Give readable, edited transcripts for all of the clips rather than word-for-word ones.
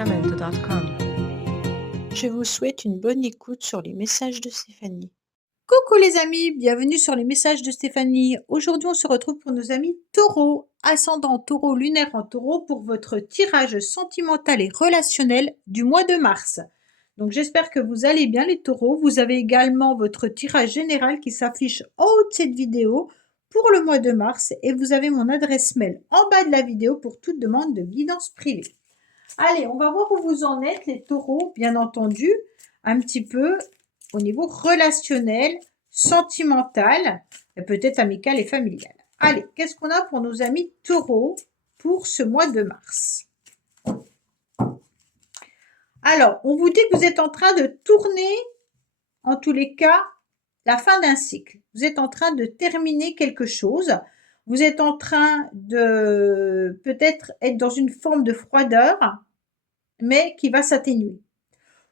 www.sacramento.com. Je vous souhaite une bonne écoute sur les messages de Stéphanie. Coucou les amis, bienvenue sur les messages de Stéphanie. Aujourd'hui, on se retrouve pour nos amis taureaux, ascendant taureau, lunaire en taureau, pour votre tirage sentimental et relationnel du mois de mars. Donc j'espère que vous allez bien les taureaux. Vous avez également votre tirage général qui s'affiche en haut de cette vidéo pour le mois de mars et vous avez mon adresse mail en bas de la vidéo pour toute demande de guidance privée. Allez, on va voir où vous en êtes les taureaux, bien entendu, un petit peu au niveau relationnel, sentimental, et peut-être amical et familial. Allez, qu'est-ce qu'on a pour nos amis taureaux pour ce mois de mars? Alors, on vous dit que vous êtes en train de tourner, en tous les cas, la fin d'un cycle. Vous êtes en train de terminer quelque chose. Vous êtes en train de peut-être être dans une forme de froideur, mais qui va s'atténuer.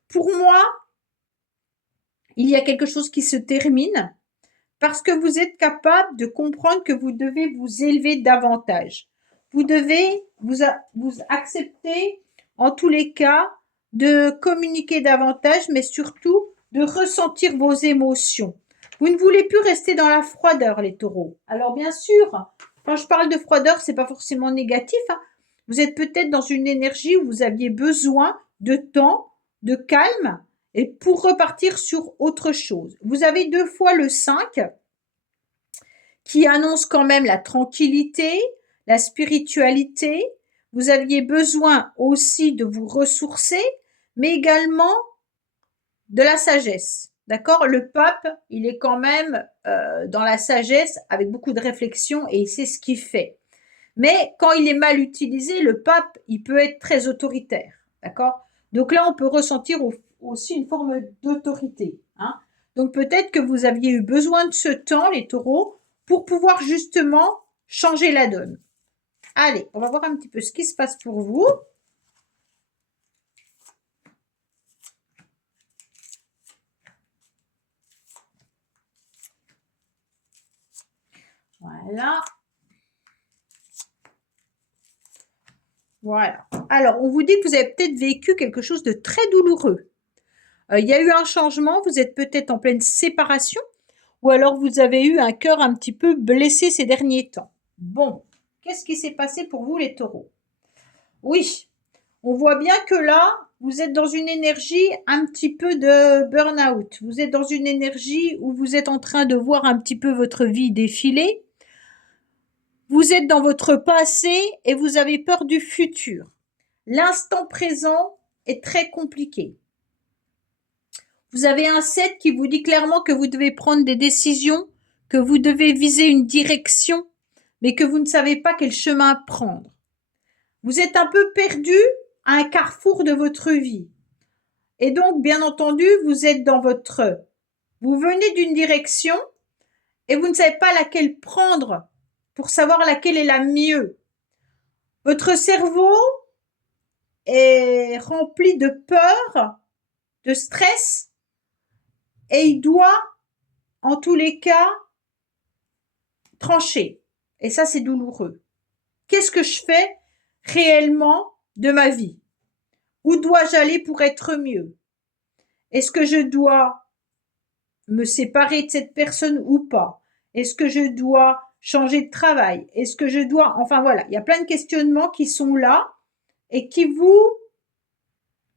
Pour moi, il y a quelque chose qui se termine parce que vous êtes capable de comprendre que vous devez vous élever davantage. Vous devez vous accepter, en tous les cas, de communiquer davantage, mais surtout de ressentir vos émotions. Vous ne voulez plus rester dans la froideur, les taureaux. Alors bien sûr, quand je parle de froideur, c'est pas forcément négatif, hein. Vous êtes peut-être dans une énergie où vous aviez besoin de temps, de calme, et pour repartir sur autre chose. Vous avez 2 fois le 5 qui annonce quand même la tranquillité, la spiritualité. Vous aviez besoin aussi de vous ressourcer, mais également de la sagesse. D'accord? Le pape, il est quand même dans la sagesse avec beaucoup de réflexion et il sait ce qu'il fait. Mais quand il est mal utilisé, le pape, il peut être très autoritaire. D'accord? Donc là, on peut ressentir aussi une forme d'autorité. Hein. Donc peut-être que vous aviez eu besoin de ce temps, les taureaux, pour pouvoir justement changer la donne. Allez, on va voir un petit peu ce qui se passe pour vous. Voilà. Voilà. Alors, on vous dit que vous avez peut-être vécu quelque chose de très douloureux. Il y a eu un changement, vous êtes peut-être en pleine séparation, ou alors vous avez eu un cœur un petit peu blessé ces derniers temps. Bon, qu'est-ce qui s'est passé pour vous les taureaux? Oui, on voit bien que là, vous êtes dans une énergie un petit peu de burn-out. Vous êtes dans une énergie où vous êtes en train de voir un petit peu votre vie défiler. Vous êtes dans votre passé et vous avez peur du futur. L'instant présent est très compliqué. Vous avez un 7 qui vous dit clairement que vous devez prendre des décisions, que vous devez viser une direction, mais que vous ne savez pas quel chemin prendre. Vous êtes un peu perdu à un carrefour de votre vie. Et donc, bien entendu, vous êtes dans votre... Vous venez d'une direction et vous ne savez pas laquelle prendre pour savoir laquelle est la mieux. Votre cerveau est rempli de peur, de stress, et il doit, en tous les cas, trancher. Et ça, c'est douloureux. Qu'est-ce que je fais réellement de ma vie? Où dois-je aller pour être mieux? Est-ce que je dois me séparer de cette personne ou pas? Est-ce que je dois changer de travail? Est-ce que je dois... Enfin voilà, il y a plein de questionnements qui sont là et qui vous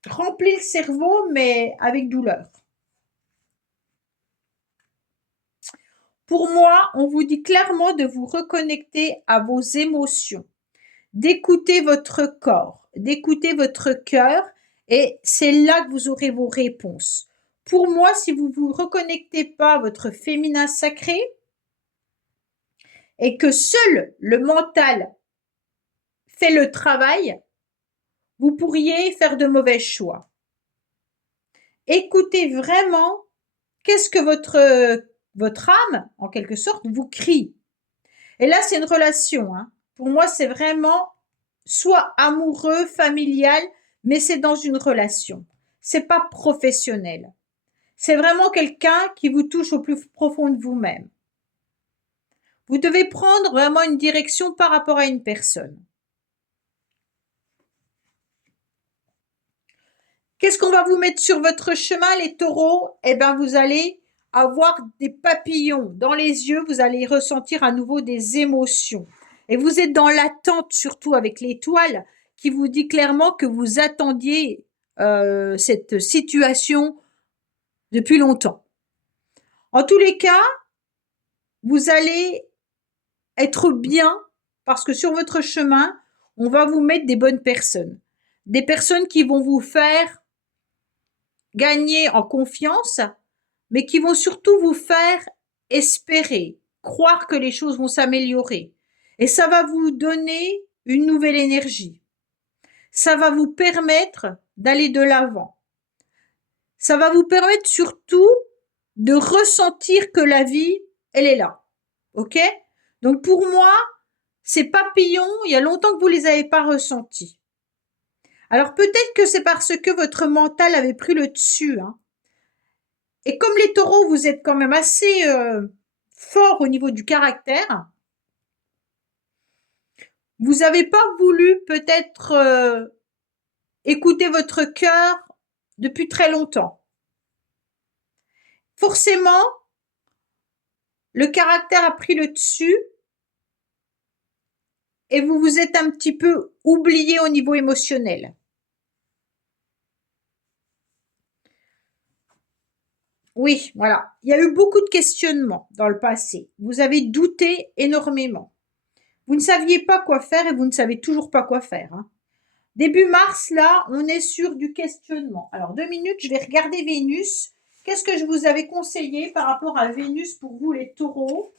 remplissent le cerveau, mais avec douleur. Pour moi, on vous dit clairement de vous reconnecter à vos émotions, d'écouter votre corps, d'écouter votre cœur, et c'est là que vous aurez vos réponses. Pour moi, si vous ne vous reconnectez pas à votre féminin sacré et que seul le mental fait le travail, vous pourriez faire de mauvais choix. Écoutez vraiment qu'est-ce que votre âme, en quelque sorte, vous crie. Et là, c'est une relation. Hein. Pour moi, c'est vraiment soit amoureux, familial, mais c'est dans une relation. C'est pas professionnel. C'est vraiment quelqu'un qui vous touche au plus profond de vous-même. Vous devez prendre vraiment une direction par rapport à une personne. Qu'est-ce qu'on va vous mettre sur votre chemin, les taureaux? Eh bien, vous allez avoir des papillons dans les yeux, vous allez ressentir à nouveau des émotions. Et vous êtes dans l'attente, surtout avec l'étoile, qui vous dit clairement que vous attendiez cette situation depuis longtemps. En tous les cas, vous allez être bien parce que sur votre chemin, on va vous mettre des bonnes personnes. Des personnes qui vont vous faire gagner en confiance, mais qui vont surtout vous faire espérer, croire que les choses vont s'améliorer. Et ça va vous donner une nouvelle énergie. Ça va vous permettre d'aller de l'avant. Ça va vous permettre surtout de ressentir que la vie, elle est là. OK? Donc pour moi, ces papillons, il y a longtemps que vous les avez pas ressentis. Alors peut-être que c'est parce que votre mental avait pris le dessus, hein. Et comme les taureaux, vous êtes quand même assez fort au niveau du caractère, vous n'avez pas voulu peut-être écouter votre cœur depuis très longtemps. Forcément, le caractère a pris le dessus et vous vous êtes un petit peu oublié au niveau émotionnel. Oui, voilà. Il y a eu beaucoup de questionnements dans le passé. Vous avez douté énormément. Vous ne saviez pas quoi faire et vous ne savez toujours pas quoi faire, hein. Début mars, là, on est sur du questionnement. Alors, 2 minutes, je vais regarder Vénus. Qu'est-ce que je vous avais conseillé par rapport à Vénus pour vous, les taureaux?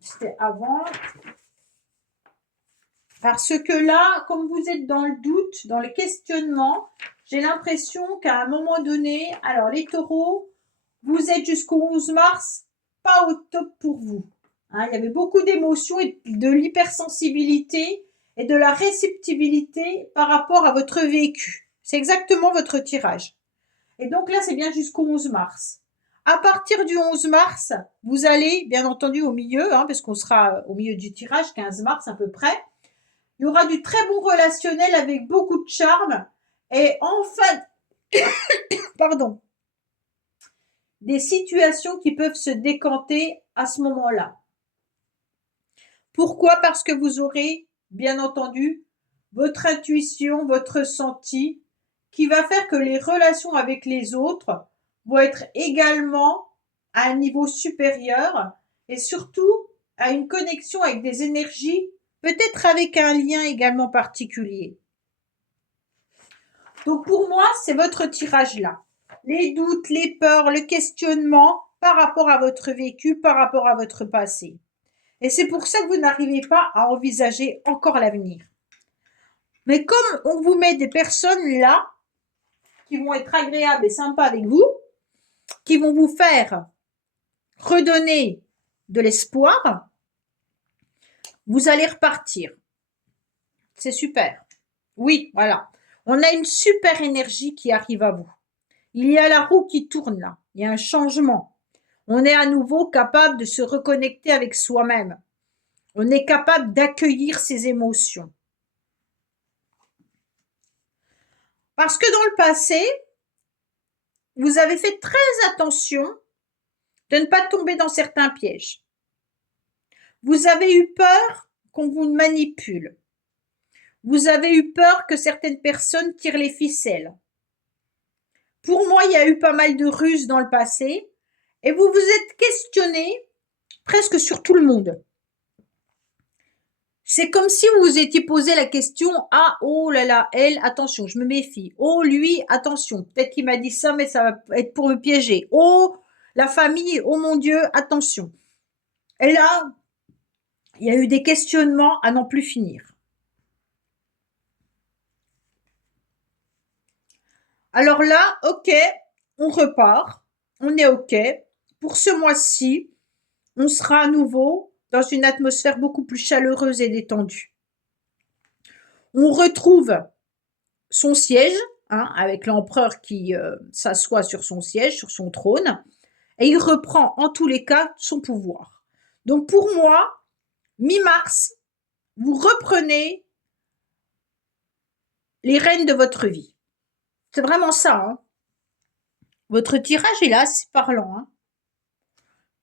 C'était avant. Parce que là, comme vous êtes dans le doute, dans le questionnement, j'ai l'impression qu'à un moment donné, alors les taureaux, vous êtes jusqu'au 11 mars, pas au top pour vous. Hein, il y avait beaucoup d'émotions et de l'hypersensibilité et de la réceptibilité par rapport à votre vécu. C'est exactement votre tirage. Et donc là, c'est bien jusqu'au 11 mars. À partir du 11 mars, vous allez, bien entendu, au milieu, hein, parce qu'on sera au milieu du tirage, 15 mars à peu près. Il y aura du très bon relationnel avec beaucoup de charme. Et enfin, pardon, des situations qui peuvent se décanter à ce moment-là. Pourquoi? Parce que vous aurez, bien entendu, votre intuition, votre ressenti, qui va faire que les relations avec les autres vont être également à un niveau supérieur et surtout à une connexion avec des énergies, peut-être avec un lien également particulier. Donc pour moi, c'est votre tirage là. Les doutes, les peurs, le questionnement par rapport à votre vécu, par rapport à votre passé. Et c'est pour ça que vous n'arrivez pas à envisager encore l'avenir. Mais comme on vous met des personnes là, qui vont être agréables et sympas avec vous, qui vont vous faire redonner de l'espoir, vous allez repartir. C'est super. Oui, voilà. On a une super énergie qui arrive à vous. Il y a la roue qui tourne là. Il y a un changement. On est à nouveau capable de se reconnecter avec soi-même. On est capable d'accueillir ses émotions. Parce que dans le passé, vous avez fait très attention de ne pas tomber dans certains pièges. Vous avez eu peur qu'on vous manipule. Vous avez eu peur que certaines personnes tirent les ficelles. Pour moi, il y a eu pas mal de ruses dans le passé et vous vous êtes questionné presque sur tout le monde. C'est comme si vous vous étiez posé la question « Ah, oh là là, elle, attention, je me méfie. Oh, lui, attention, peut-être qu'il m'a dit ça, mais ça va être pour me piéger. Oh, la famille, oh mon Dieu, attention. » Et là, il y a eu des questionnements à n'en plus finir. Alors là, ok, on repart, on est ok. Pour ce mois-ci, on sera à nouveau dans une atmosphère beaucoup plus chaleureuse et détendue. On retrouve son siège, hein, avec l'empereur qui s'assoit sur son siège, sur son trône, et il reprend en tous les cas son pouvoir. Donc pour moi, mi-mars, vous reprenez les rênes de votre vie. C'est vraiment ça. Hein. Votre tirage est là, c'est parlant. Hein.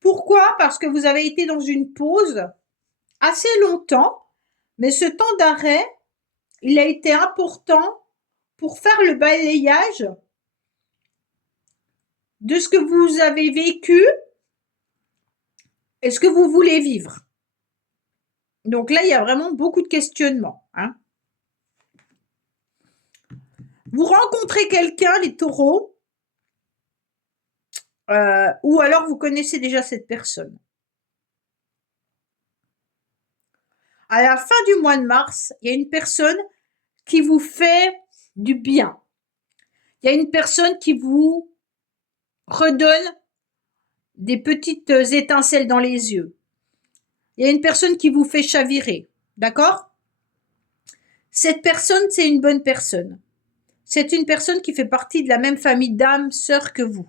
Pourquoi? Parce que vous avez été dans une pause assez longtemps, mais ce temps d'arrêt, il a été important pour faire le balayage de ce que vous avez vécu et ce que vous voulez vivre. Donc là, il y a vraiment beaucoup de questionnements. Hein. Vous rencontrez quelqu'un, les taureaux, ou alors vous connaissez déjà cette personne. À la fin du mois de mars, il y a une personne qui vous fait du bien. Il y a une personne qui vous redonne des petites étincelles dans les yeux. Il y a une personne qui vous fait chavirer. D'accord? Cette personne, c'est une bonne personne. C'est une personne qui fait partie de la même famille d'âmes, sœurs que vous.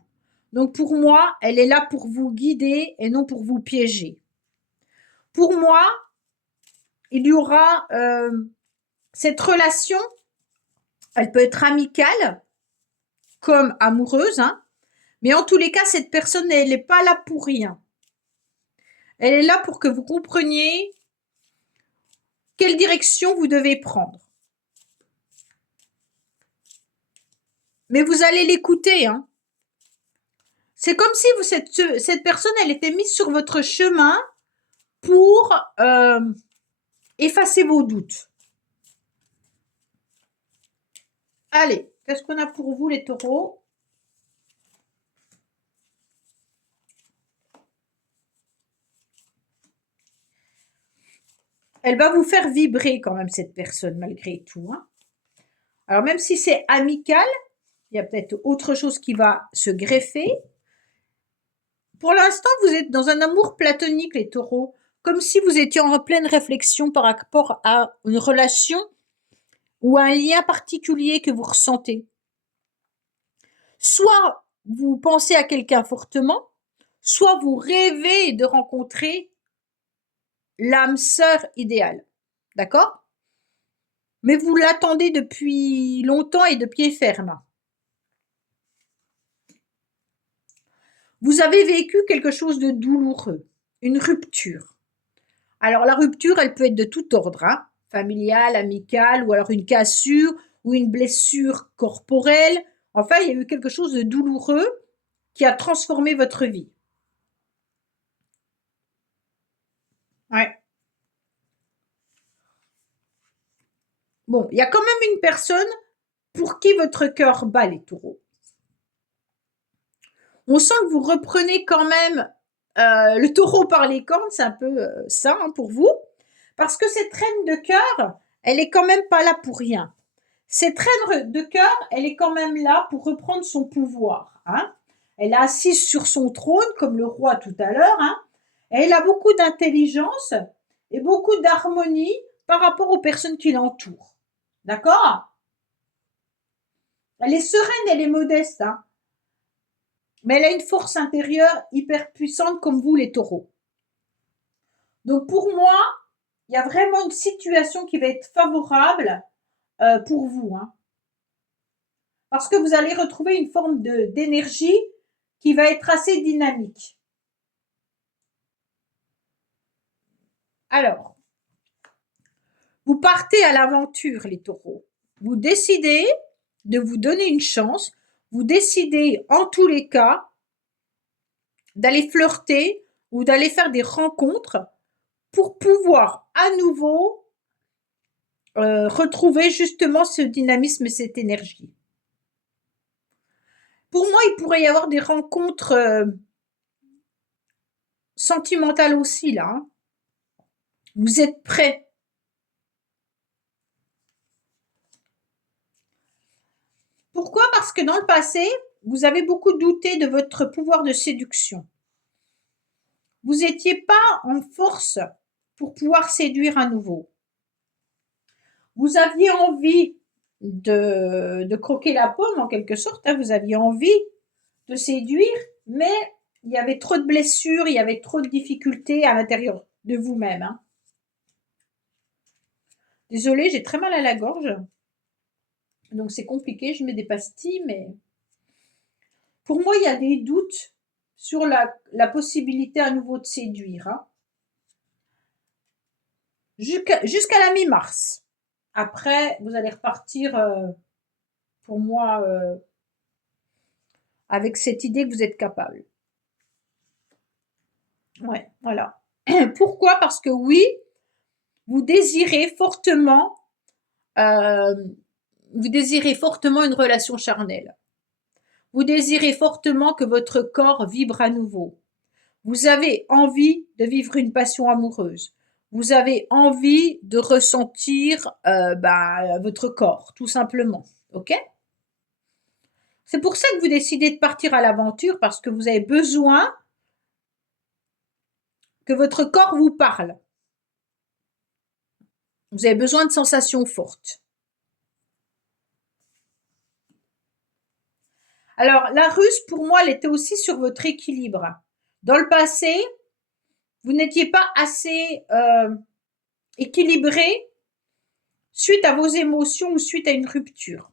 Donc pour moi, elle est là pour vous guider et non pour vous piéger. Pour moi, il y aura cette relation, elle peut être amicale comme amoureuse, hein, mais en tous les cas, cette personne, elle n'est pas là pour rien. Elle est là pour que vous compreniez quelle direction vous devez prendre. Mais vous allez l'écouter. Hein. C'est comme si cette personne, elle était mise sur votre chemin pour effacer vos doutes. Allez, qu'est-ce qu'on a pour vous les taureaux? Elle va vous faire vibrer quand même cette personne malgré tout. Hein. Alors même si c'est amical, il y a peut-être autre chose qui va se greffer. Pour l'instant, vous êtes dans un amour platonique les taureaux, comme si vous étiez en pleine réflexion par rapport à une relation ou un lien particulier que vous ressentez. Soit vous pensez à quelqu'un fortement, soit vous rêvez de rencontrer l'âme sœur idéale. D'accord? Mais vous l'attendez depuis longtemps et de pied ferme. Vous avez vécu quelque chose de douloureux, une rupture. Alors la rupture, elle peut être de tout ordre, hein, familiale, amicale, ou alors une cassure, ou une blessure corporelle. Enfin, il y a eu quelque chose de douloureux qui a transformé votre vie. Ouais. Bon, il y a quand même une personne pour qui votre cœur bat les taureaux. On sent que vous reprenez quand même le taureau par les cornes, c'est un peu ça hein, pour vous. Parce que cette reine de cœur, elle est quand même pas là pour rien. Cette reine de cœur, elle est quand même là pour reprendre son pouvoir. Hein. Elle est assise sur son trône, comme le roi tout à l'heure. Hein. Et elle a beaucoup d'intelligence et beaucoup d'harmonie par rapport aux personnes qui l'entourent. D'accord? Elle est sereine, elle est modeste. Hein. Mais elle a une force intérieure hyper puissante comme vous, les taureaux. Donc pour moi, il y a vraiment une situation qui va être favorable pour vous. Hein. Parce que vous allez retrouver une forme d'énergie qui va être assez dynamique. Alors, vous partez à l'aventure, les taureaux. Vous décidez de vous donner une chance. Vous décidez, en tous les cas, d'aller flirter ou d'aller faire des rencontres pour pouvoir à nouveau retrouver justement ce dynamisme et cette énergie. Pour moi, il pourrait y avoir des rencontres sentimentales aussi, là. Hein. Vous êtes prêts. Pourquoi? Parce que dans le passé, vous avez beaucoup douté de votre pouvoir de séduction. Vous n'étiez pas en force pour pouvoir séduire à nouveau. Vous aviez envie de croquer la pomme en quelque sorte, hein, vous aviez envie de séduire, mais il y avait trop de blessures, il y avait trop de difficultés à l'intérieur de vous-même. Hein. Désolée, j'ai très mal à la gorge. Donc c'est compliqué, je mets des pastilles, mais pour moi, il y a des doutes sur la possibilité à nouveau de séduire, hein. Jusqu'à la mi-mars. Après, vous allez repartir, pour moi, avec cette idée que vous êtes capable. Ouais, voilà. Pourquoi? Parce que oui, vous désirez fortement, euh, vous désirez fortement une relation charnelle. Vous désirez fortement que votre corps vibre à nouveau. Vous avez envie de vivre une passion amoureuse. Vous avez envie de ressentir votre corps, tout simplement. OK? C'est pour ça que vous décidez de partir à l'aventure, parce que vous avez besoin que votre corps vous parle. Vous avez besoin de sensations fortes. Alors, la ruse, pour moi, elle était aussi sur votre équilibre. Dans le passé, vous n'étiez pas assez équilibré suite à vos émotions ou suite à une rupture.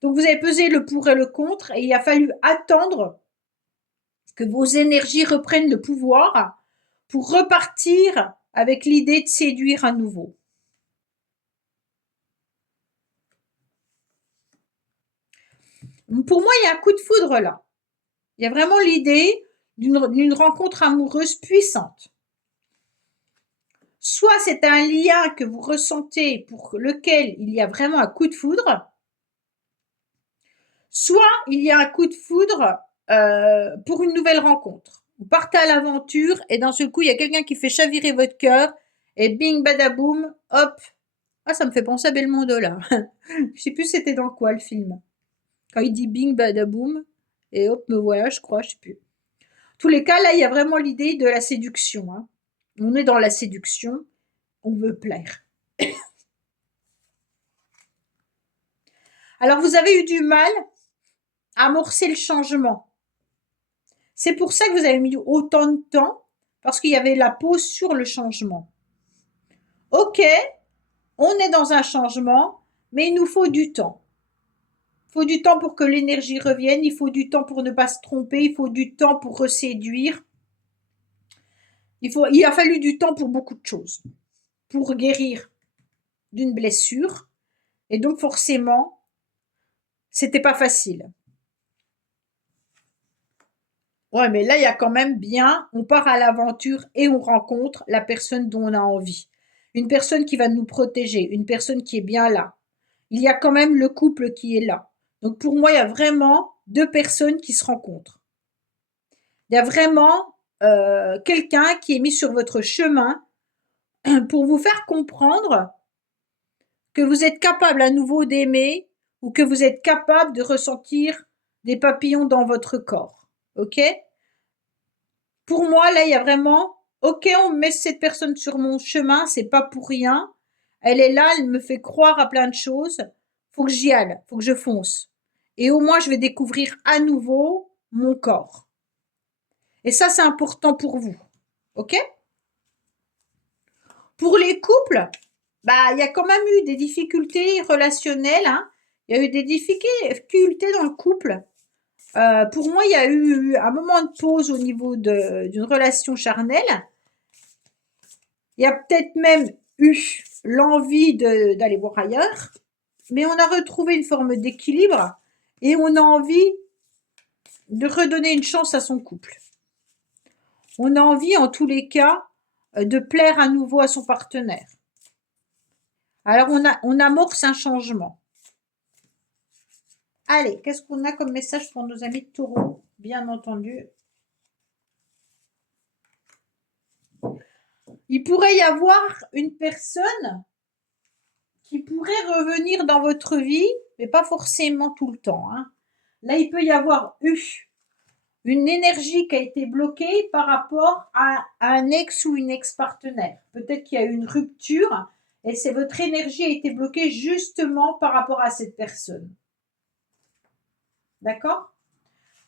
Donc, vous avez pesé le pour et le contre et il a fallu attendre que vos énergies reprennent le pouvoir pour repartir avec l'idée de séduire à nouveau. Pour moi, il y a un coup de foudre là. Il y a vraiment l'idée d'une rencontre amoureuse puissante. Soit c'est un lien que vous ressentez pour lequel il y a vraiment un coup de foudre, soit il y a un coup de foudre pour une nouvelle rencontre. Vous partez à l'aventure et d'un seul coup, il y a quelqu'un qui fait chavirer votre cœur et bing badaboum, hop. Ah, ça me fait penser à Belmondo là. Je sais plus c'était dans quoi le film. Quand il dit bing badaboum et hop, me voilà, je crois, je sais plus. Tous les cas, là, il y a vraiment l'idée de la séduction, hein. On est dans la séduction, on veut plaire. Alors, vous avez eu du mal à amorcer le changement. C'est pour ça que vous avez mis autant de temps, parce qu'il y avait la pause sur le changement. Ok, on est dans un changement, mais il nous faut du temps. Il faut du temps pour que l'énergie revienne, il faut du temps pour ne pas se tromper, il faut du temps pour reséduire. Il a fallu du temps pour beaucoup de choses. Pour guérir d'une blessure. Et donc, forcément, c'était pas facile. Ouais, mais là, il y a quand même bien, on part à l'aventure et on rencontre la personne dont on a envie. Une personne qui va nous protéger, une personne qui est bien là. Il y a quand même le couple qui est là. Donc pour moi, il y a vraiment deux personnes qui se rencontrent. Il y a vraiment quelqu'un qui est mis sur votre chemin pour vous faire comprendre que vous êtes capable à nouveau d'aimer ou que vous êtes capable de ressentir des papillons dans votre corps. OK? Pour moi, là, il y a vraiment, ok, on met cette personne sur mon chemin, c'est pas pour rien. Elle est là, elle me fait croire à plein de choses. Faut que j'y aille, faut que je fonce. Et au moins, je vais découvrir à nouveau mon corps. Et ça, c'est important pour vous. Ok? Pour les couples, bah, il y a quand même eu des difficultés relationnelles, hein. Il y a eu des difficultés dans le couple. Pour moi, il y a eu un moment de pause au niveau d'une relation charnelle. Il y a peut-être même eu l'envie d'aller voir ailleurs, mais on a retrouvé une forme d'équilibre et on a envie de redonner une chance à son couple. On a envie, en tous les cas, de plaire à nouveau à son partenaire. Alors, on amorce un changement. Allez, qu'est-ce qu'on a comme message pour nos amis de Taureau? Bien entendu. Il pourrait y avoir une personne qui pourrait revenir dans votre vie, mais pas forcément tout le temps, hein. Là, il peut y avoir eu une énergie qui a été bloquée par rapport à un ex ou une ex-partenaire. Peut-être qu'il y a eu une rupture et c'est votre énergie a été bloquée justement par rapport à cette personne. D'accord?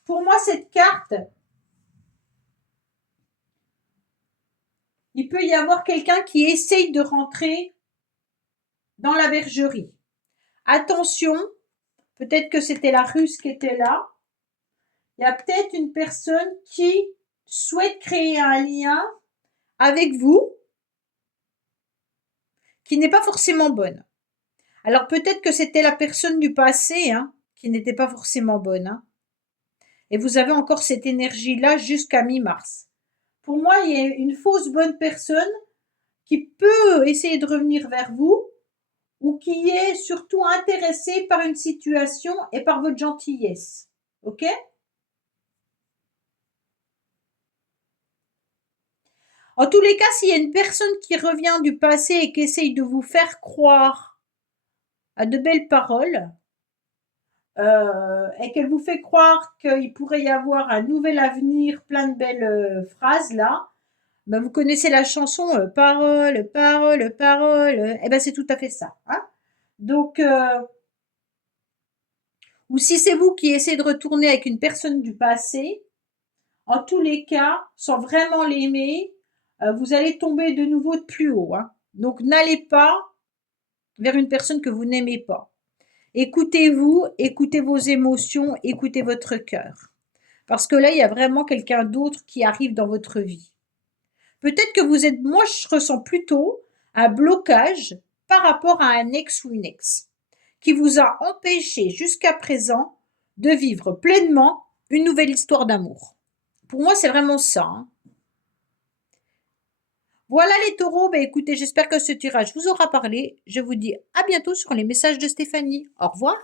Pour moi, cette carte, il peut y avoir quelqu'un qui essaye de rentrer dans la bergerie. Attention, Peut-être que c'était la Russe qui était là. Il y a peut-être une personne qui souhaite créer un lien avec vous qui n'est pas forcément bonne. Alors peut-être que c'était la personne du passé hein, qui n'était pas forcément bonne. Hein. Et vous avez encore cette énergie-là jusqu'à mi-mars. Pour moi, il y a une fausse bonne personne qui peut essayer de revenir vers vous ou qui est surtout intéressée par une situation et par votre gentillesse. Ok? En tous les cas, s'il y a une personne qui revient du passé et qui essaye de vous faire croire à de belles paroles, et qu'elle vous fait croire qu'il pourrait y avoir un nouvel avenir, plein de belles phrases là, ben vous connaissez la chanson Parole, parole, parole, eh ben c'est tout à fait ça. Hein. Donc, ou si c'est vous qui essayez de retourner avec une personne du passé, en tous les cas, sans vraiment l'aimer, vous allez tomber de nouveau de plus haut. Hein. Donc, n'allez pas vers une personne que vous n'aimez pas. Écoutez-vous, écoutez vos émotions, écoutez votre cœur. Parce que là, il y a vraiment quelqu'un d'autre qui arrive dans votre vie. Peut-être que vous êtes, moi je ressens plutôt un blocage par rapport à un ex ou une ex qui vous a empêché jusqu'à présent de vivre pleinement une nouvelle histoire d'amour. Pour moi, c'est vraiment ça. Hein. Voilà les taureaux, bah écoutez, j'espère que ce tirage vous aura parlé. Je vous dis à bientôt sur les messages de Stéphanie. Au revoir.